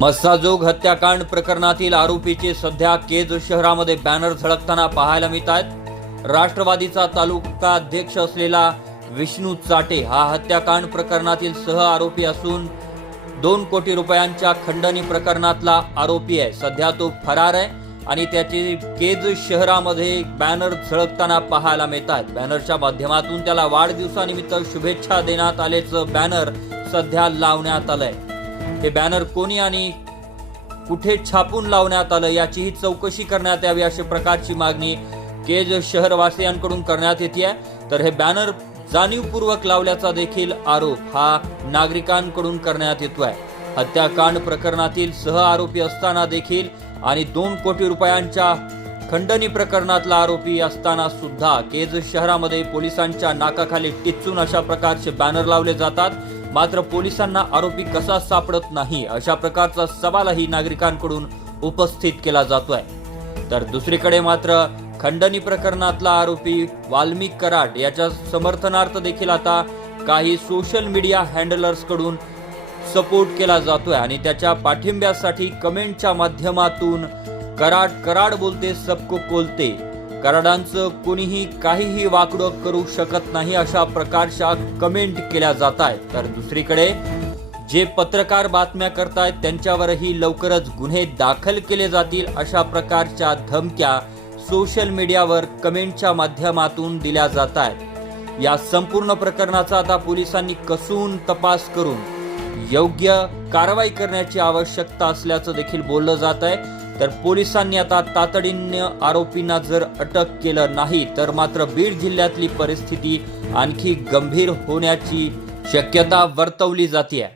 मस्साजोग हत्याकांड प्रकरणातील आरोपीचे सध्या केज शहरामध्ये बॅनर झळकताना पाहायला मिळत आहेत. राष्ट्रवादीचा तालुका अध्यक्ष असलेला विष्णू चाटे हा हत्याकांड प्रकरणातील सह आरोपी असून दोन कोटी रुपयांच्या खंडणी प्रकरणातला आरोपी आहे. सध्या तो फरार आहे आणि त्याचे केज शहरामध्ये बॅनर झळकताना पाहायला मिळत आहेत. बॅनरच्या माध्यमातून त्याला वाढदिवसानिमित्त शुभेच्छा देण्यात आल्याचं बॅनर सध्या लावण्यात आलंय. हे बॅनर कोणी आणि कुठे छापून लावण्यात आलं याचीही चौकशी करण्यात यावी अशा प्रकारची मागणी केज शहरवासियांकडून करण्यात येते तर हे बॅनर जाणीवपूर्वक लावल्याचा देखील आरोप हा नागरिकांकडून करण्यात येतोय. हत्याकांड प्रकरणातील सह आरोपी असताना देखील आणि दोन कोटी रुपयांच्या खंडणी प्रकरणातला आरोपी असताना सुद्धा केज शहरामध्ये पोलिसांच्या नाकाखाली टिच्चून अशा प्रकारचे बॅनर लावले जातात. मात्र पोलिसांना आरोपी कसा सापडत नाही अशा प्रकारचा सवालही नागरिकांकडून उपस्थित केला जातोय. तर दुसरीकडे मात्र खंडणी प्रकरणातला आरोपी वाल्मिक कराड याच्या समर्थनार्थ देखील आता काही सोशल मीडिया हँडलर्सकडून सपोर्ट केला जातोय आणि त्याच्या पाठिंब्यासाठी कमेंटच्या माध्यमातून कराड कराड बोलते सबको कोलते कराडांचं कोणीही काहीही वाकडं करू शकत नाही अशा प्रकारच्या कमेंट केल्या जात आहेत. तर दुसरीकडे जे पत्रकार बातम्या करतायत त्यांच्यावरही लवकरच गुन्हे दाखल केले जातील अशा प्रकारच्या धमक्या सोशल मीडियावर कमेंटच्या माध्यमातून दिल्या जात आहेत. या संपूर्ण प्रकरणाचा आता पोलिसांनी कसून तपास करून योग्य कारवाई करण्याची आवश्यकता असल्याचं देखील बोललं जात आहे. तर पोलिसांनी आता तातडीने आरोपींना जर अटक केलं नाही तर मात्र बीड जिल्ह्यातली परिस्थिती आणखी गंभीर होण्याची शक्यता वर्तवली जाते